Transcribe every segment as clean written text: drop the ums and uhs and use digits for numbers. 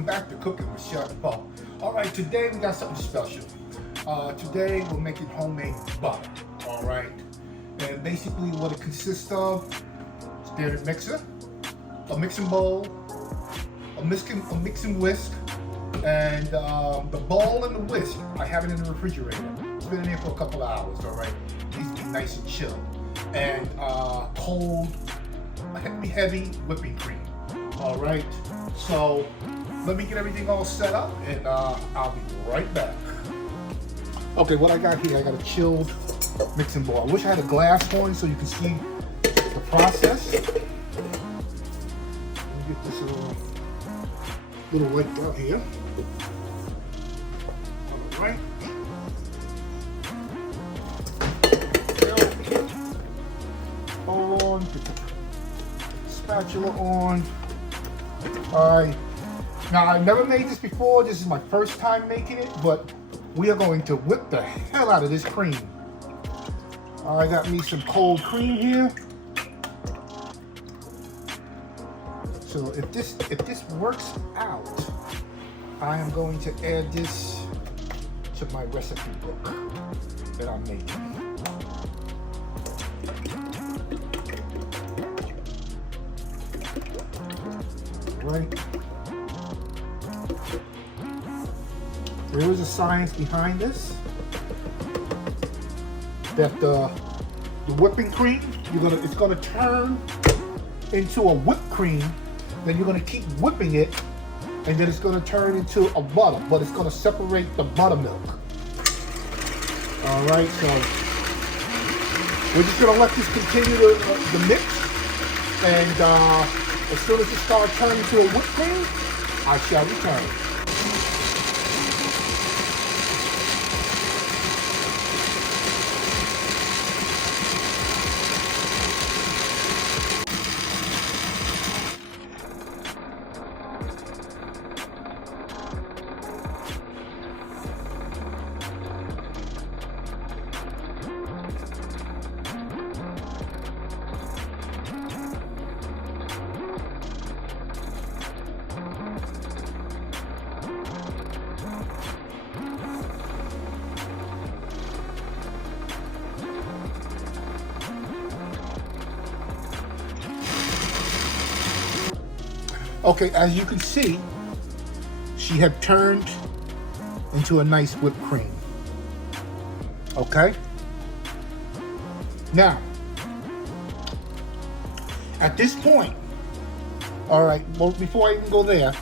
welcome back to Cooking with Chef Bo. All right, today we got something special. Today we're making homemade butter, all right? And basically what it consists of, standard mixer, a mixing bowl, a mixing whisk, and the bowl and the whisk, I have it in the refrigerator. It's been in there for a couple of hours, all right? It needs to be nice and chill. And cold, heavy whipping cream, all right? So let me get everything all set up and I'll be right back. Okay, what I got here, I got a chilled mixing bowl. I wish I had a glass one so you can see the process. Let me get this little light out here. All right. On, get the spatula on. All right. Now, I've never made this before. This is my first time making it, but we are going to whip the hell out of this cream. I got me some cold cream here. So if this works out, I am going to add this to my recipe book that I'm making. Right. There is a science behind this. That the whipping cream, it's gonna turn into a whipped cream. Then you're gonna keep whipping it, and then it's gonna turn into a butter, but it's gonna separate the buttermilk. All right, so we're just gonna let this continue the mix, and as soon as it starts turning to a whipped cream, I shall return. Okay, as you can see, she had turned into a nice whipped cream. Okay? Now, at this point, all right, well, before I even go there,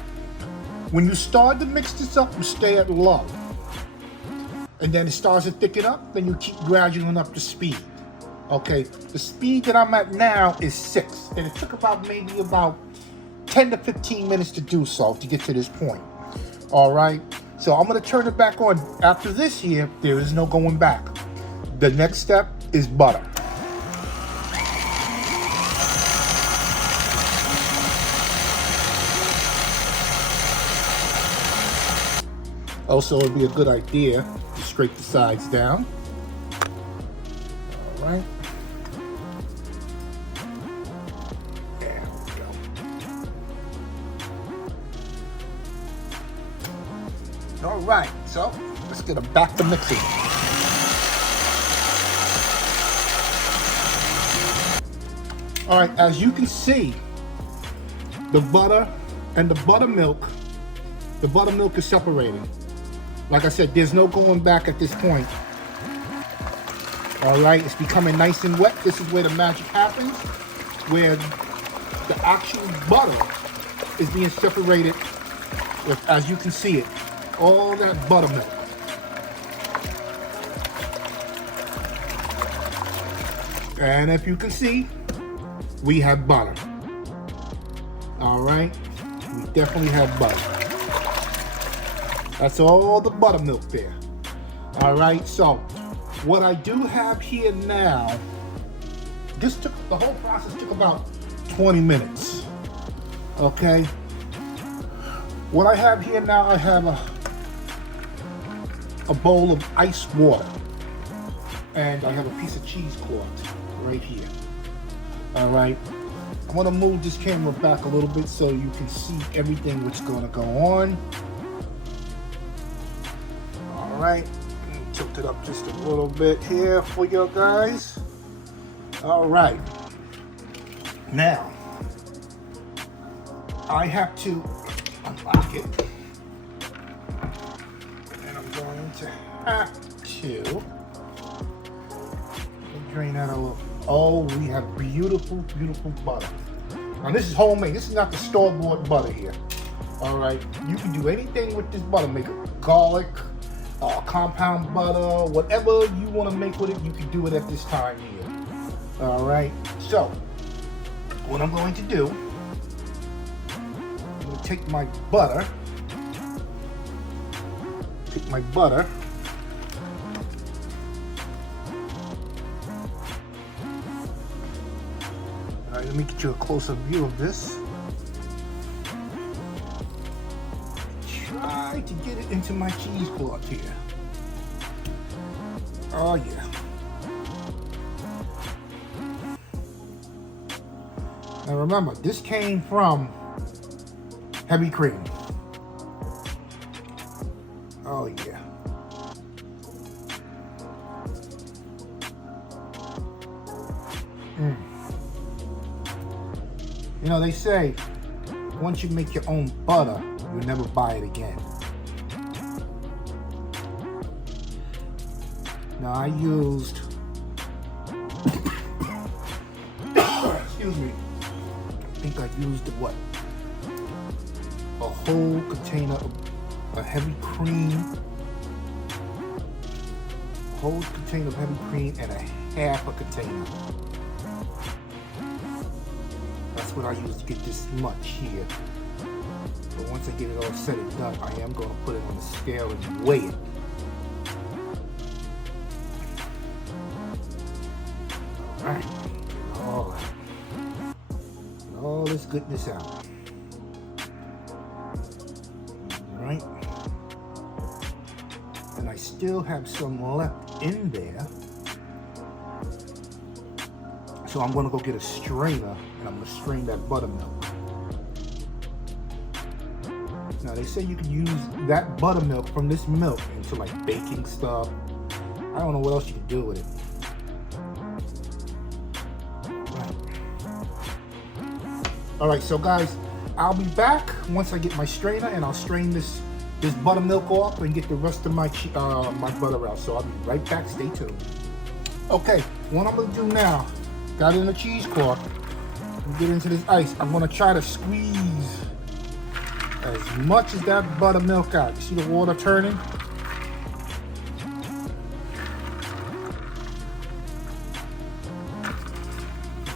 when you start to mix this up, you stay at low. And then it starts to thicken up, then you keep graduating up the speed. Okay, the speed that I'm at now is 6, and it took maybe about 10 to 15 minutes to do so, to get to this point. All right, so I'm gonna turn it back on. After this here, there is no going back. The next step is butter. Also, it'd be a good idea to scrape the sides down. All right. All right, so let's get back to mixing. All right, as you can see, the butter and the buttermilk is separating. Like I said, there's no going back at this point. All right, it's becoming nice and wet. This is where the magic happens, where the actual butter is being separated with, as you can see it, all that buttermilk. And if you can see, we have butter. All right, we definitely have butter. That's all the buttermilk there. All right, so what I do have here now, the whole process took about 20 minutes. Okay, what I have here now, I have a bowl of ice water, and I have a piece of cheesecloth right here. All right, I'm gonna move this camera back a little bit so you can see everything what's gonna go on. All right, tilt it up just a little bit here for you guys. All right, now I have to unlock it, and I'm going to have to drain that a little. Oh, we have beautiful, beautiful butter. Now this is homemade. This is not the store-bought butter here. All right, you can do anything with this butter. Make it garlic, compound butter, whatever you want to make with it, you can do it at this time here. All right, so what I'm going to do, I'm going to take my butter, all right, let me get you a closer view of this. Try to get it into my cheesecloth here. Oh yeah. Now remember, this came from heavy cream. Oh yeah. You know, they say once you make your own butter, you'll never buy it again. Now I used, excuse me, I think I used what? A whole container of heavy cream, and a half a container. That's what I use to get this much here. But once I get it all said and done, I am going to put it on the scale and weigh it. Alright, all this goodness out. Alright, and I still have some left in there. So I'm gonna go get a strainer and I'm gonna strain that buttermilk. Now they say you can use that buttermilk from this milk into like baking stuff. I don't know what else you can do with it. All right, so guys, I'll be back once I get my strainer and I'll strain this buttermilk off and get the rest of my my butter out. So I'll be right back. Stay tuned. Okay, what I'm gonna do now. Got it in a cheesecloth. Get into this ice. I'm gonna try to squeeze as much as that buttermilk out. You see the water turning?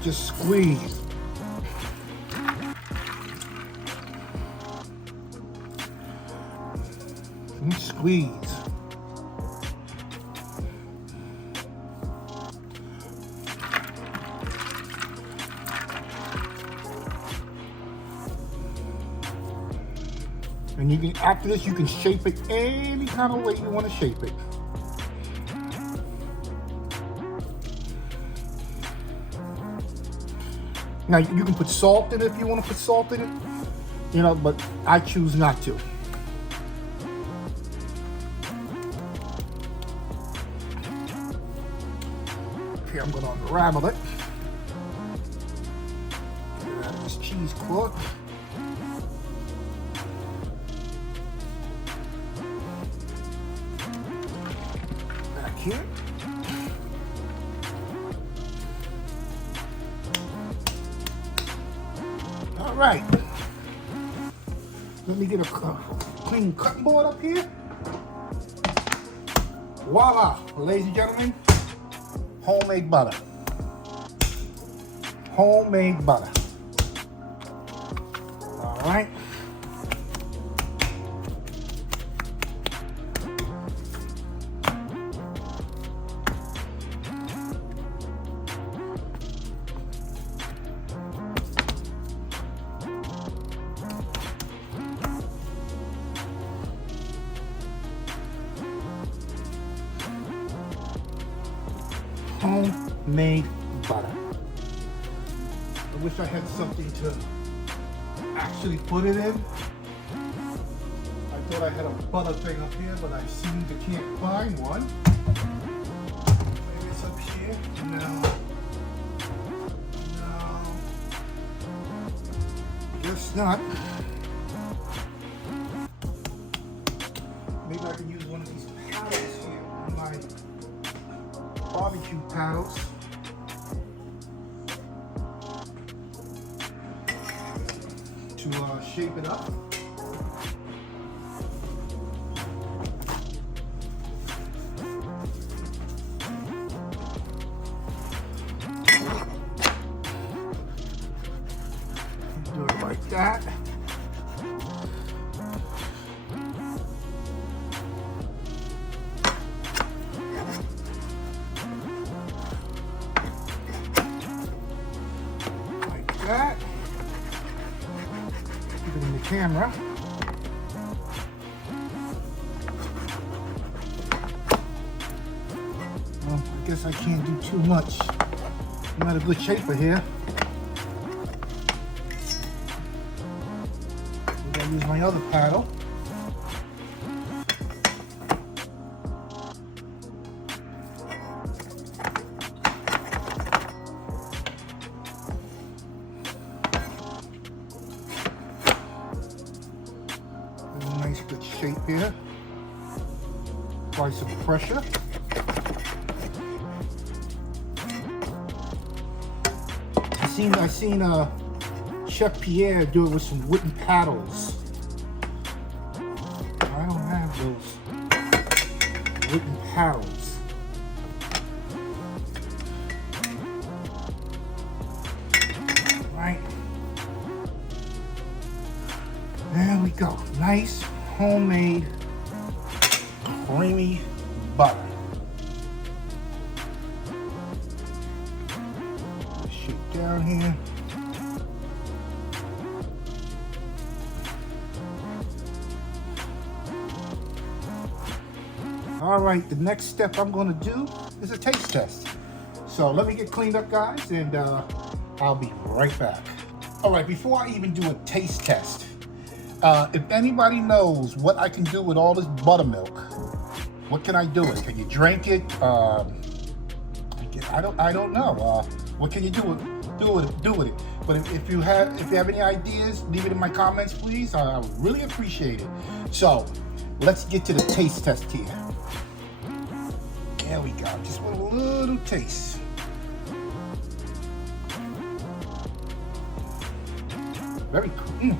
Just squeeze. And squeeze. And you can, after this, you can shape it any kind of way you want to shape it. Now you can put salt in it if you want to put salt in it, you know, but I choose not to. Okay, I'm going to unravel it. Get it out of this cheesecloth. Here. All right. Let me get a clean cutting board up here. Voila, ladies and gentlemen, homemade butter. Homemade butter. All right. Homemade butter. I wish I had something to actually put it in. I thought I had a butter thing up here, but I seem to can't find one. Maybe it's up here. No. Guess not. Maybe I can use one of these paddles here, my barbecue paddles. To shape it up. Do it like that. Like that. Keep it in the camera. Well, I guess I can't do too much. I'm not a good shaper here. Maybe I'll use my other paddle. Nice good shape here. Apply some pressure. I seen Chef Pierre do it with some wooden paddles. I don't have those wooden paddles. Right. There we go. Nice homemade creamy butter. Shit down here. All right, the next step I'm gonna do is a taste test. So let me get cleaned up, guys, and I'll be right back. All right, before I even do a taste test, if anybody knows what I can do with all this buttermilk, what can I do with it? Can you drink it? I don't know. What can you do with it? But if you have any ideas, leave it in my comments, please. I would really appreciate it. So let's get to the taste test here. There we go. Just want a little taste. Very cool.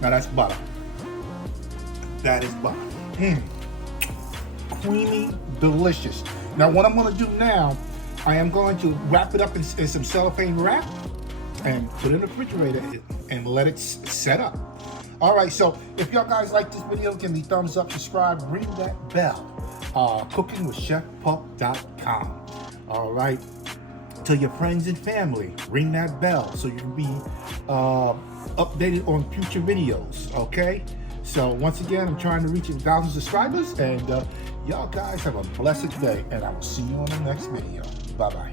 Now that's butter. That is butter. Creamy, delicious. Now what I'm going to do now, I am going to wrap it up in some cellophane wrap and put it in the refrigerator and let it set up. All right, so if y'all guys like this video, give me thumbs up, subscribe, ring that bell. CookingWithChefPup.com. All right, tell your friends and family, ring that bell so you can be updated on future videos. Okay, so once again, I'm trying to reach 1,000 subscribers, and y'all guys have a blessed day, and I will see you on the next video. Bye bye.